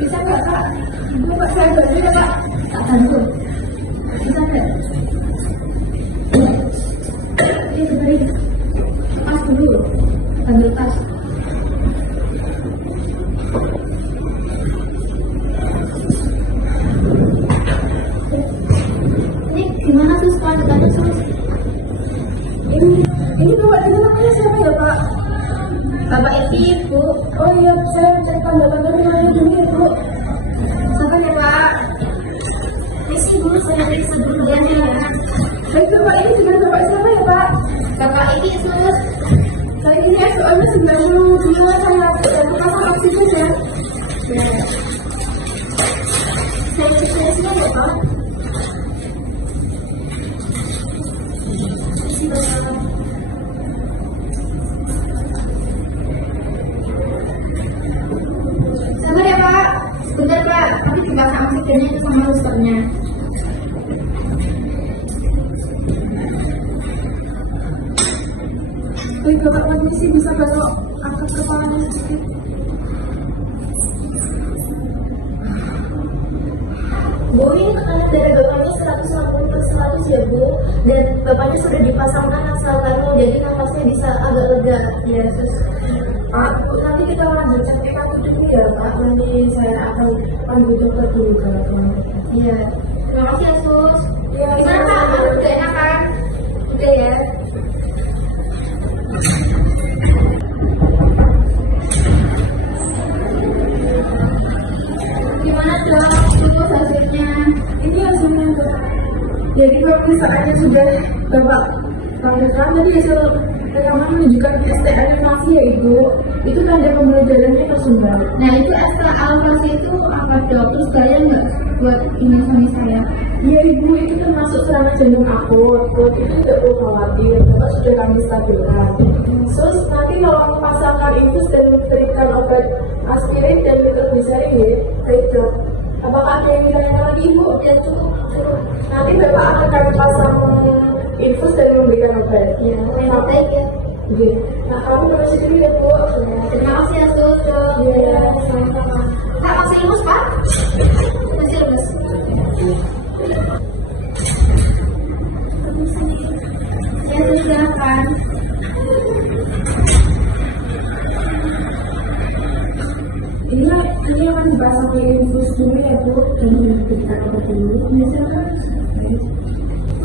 Bisa nggak Kak? Ibu Pak, saya bantu ya Pak. Tak bantu. Bisa nggak? Ini beri tas dulu. Ambil tas. Ini gimana tuh kelanjutannya Sus? Ini bapak ini namanya siapa ya Pak? Bapak Iti, Bu. Oh iya, saya cek tanggapan rumahnya dulu ya Bu. Siapa ya Pak? Isi dulu, saya periksa dulu ya. Baik Bapak, ini juga bapak siapa ya Pak? Bapak Iti, Sus. Saya ini soalnya 92 saya pasang oksigen ya. Ya. Saya periksa sini ya Pak. Isi Bapak. Sabar ya Pak, sebentar Pak, tapi dipasang oksigennya itu sama susternya. Baik Bapak, permisi bisa bantu angkat kepalanya sedikit. Bu, ini tekanan darah bapaknya 160/100 ya Bu, dan bapaknya sudah dipasangkan asal baru, jadi nafasnya bisa agak lega. Ya, terus Pak, Bu, nanti kita lanjut cek EKG dulu ya Pak. Nanti saya akan panggil dokter dulu ke teman. iya. Terima kasih ya Sus. Iya, Gimana Pak? sama-sama. Udah enak kan? Udah ya. Gimana dong? Tunggu hasilnya. Ini hasilnya Dok. Jadi pemeriksaannya sudah Bapak tampilkan tadi hasil rekaman menunjukkan ST animasi ya Ibu. Itu tanda pembuluh darahnya tersumbat. Nah itu ekstra alfasi itu apa dok? Terus bayar nggak buat ini suami saya? Iya Ibu, itu termasuk serangan jantung akut. Dok, itu tidak perlu khawatir, Bapak sudah kami stabilkan. Sus, nanti tolong pasangkan infus dan berikan obat aspirin dan nitrogliserin ya. Baik Dok. Apakah ada yang ditanyakan lagi Ibu? Ya cukup. Nanti Bapak akan kami pasang infus dan memberikan obat. Ya, enak baik ya. Oke. Nah, kamu permisi dulu ya Bu. Terima kasih ya Sus. Dok. Iya, sama-sama. Kak masih lemes Pak? Masih lemes. Ya Sus silakan. Ini akan dipasang ke infus dulu ya Bu, dan diberikan obat dulu. Misalkan,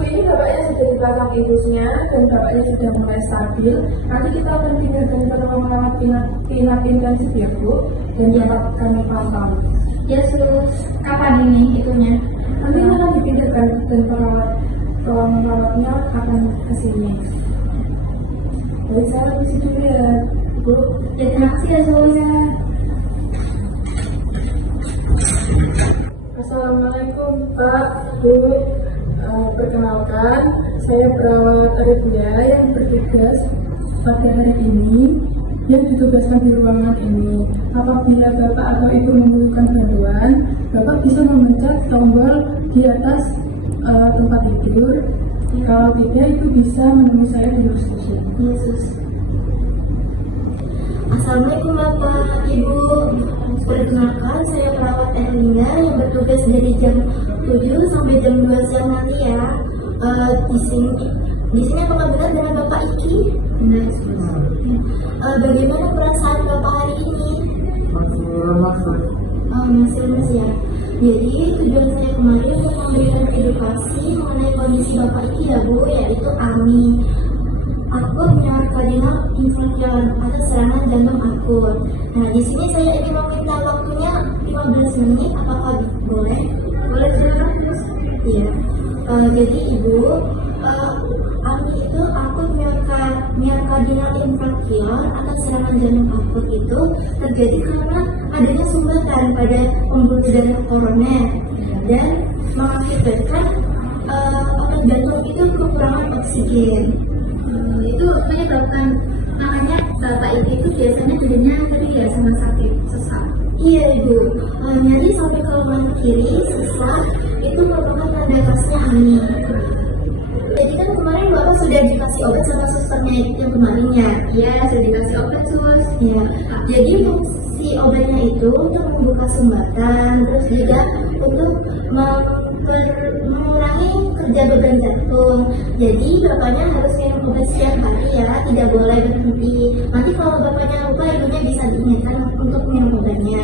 ini bapaknya sudah dipasang infusnya dan bapaknya sudah mulai stabil. Nanti kita akan pindahkan ke ruang rawat inap intensif ya Bu, dan dapat kami pantau. Ya Sus. Kapan ini itunya? Nanti akan dipindahkan dan ruang rawatnya akan ke sini. Baik, saya permisi dulu ya Bu. Ya terima kasih ya Sus. Assalamualaikum Pak, Bu. Perkenalkan, saya perawat Arifia yang bertugas pada hari ini yang ditugaskan di ruangan ini. Apabila Bapak atau Ibu membutuhkan bantuan, Bapak bisa memencet tombol di atas tempat tidur. Kalau tidak, itu bisa menemui saya di resepsi. Yesus. Assalamualaikum Bapak, Ibu. Perkenalkan, saya perawat Erlina yang bertugas dari jam 7 sampai jam 2 siang nanti ya. Di sini apakah benar dengan Bapak Iki? Benar. Bagaimana perasaan Bapak hari ini? Masih lemas ya. Jadi tujuan saya kemarin untuk memberikan edukasi mengenai kondisi Bapak Iki ya Bu, yaitu AMI. Akut myocardial infarction atau serangan jantung akut. Nah, di sini saya ingin meminta waktunya 15 menit. Apakah boleh? Boleh silakan terus. Iya. Jadi Ibu, AMI itu miokardinal infarction atau serangan jantung akut itu terjadi karena adanya sumbatan pada pembuluh darah koroner dan mengakibatkan otot jantung itu kekurangan oksigen. Itu menyebabkan makanya bapak itu biasanya jadinya nyeri ya sama sakit sesak. Iya ibu, nyeri sampai ke lengan kiri, sesak, itu merupakan tanda khasnya AMI. Jadi kan kemarin bapak sudah dikasih obat sama susternya yang kemarin ya? Iya, sudah dikasih obat sus. Ya, jadi fungsi obatnya itu untuk membuka sumbatan, terus juga untuk mengurangi kerja beban jantung. Jadi bapaknya harus minum obat setiap hari ya, tidak boleh berhenti. Nanti kalau bapaknya lupa, ibunya bisa diingatkan untuk minum obatnya.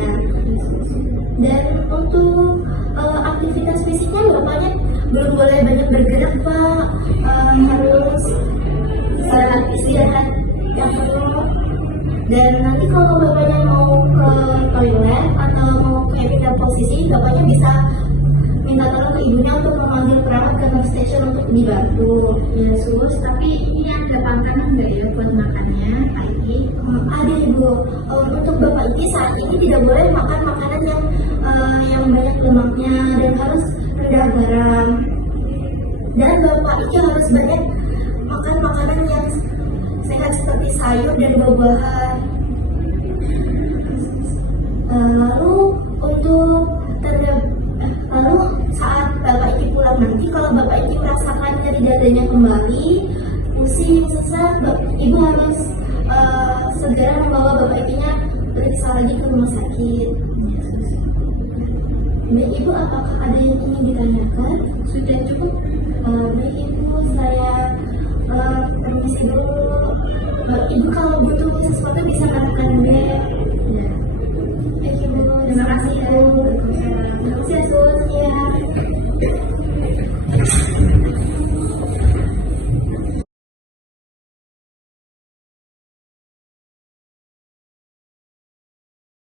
Dan untuk aktivitas fisiknya bapaknya belum boleh banyak bergerak pak, harus istirahat yang penuh. Dan nanti kalau bapaknya mau ke toilet atau mau ke pindah posisi, bapaknya bisa minta tolong ke ibunya untuk memanggil perawat ke nurse station untuk dibantu. Ya sus, tapi ini ada pantangan nggak ya buat makannya Pak Iki? Ada ibu, untuk bapak ini saat ini tidak boleh makan makanan yang banyak lemaknya dan harus rendah garam. Dan bapak itu harus banyak makan makanan yang sehat seperti sayur dan buah-buahan. Lalu saat bapak ini pulang nanti, kalau bapak ini merasakan nyeri dadanya kembali, pusing, sesak, ibu harus segera membawa bapak ibunya periksa lagi ke rumah sakit. Baik ibu, apakah ada yang ingin ditanyakan? Sudah cukup. Baik ibu, saya permisi dulu. Ibu kalau butuh sesuatu bisa katakan dulu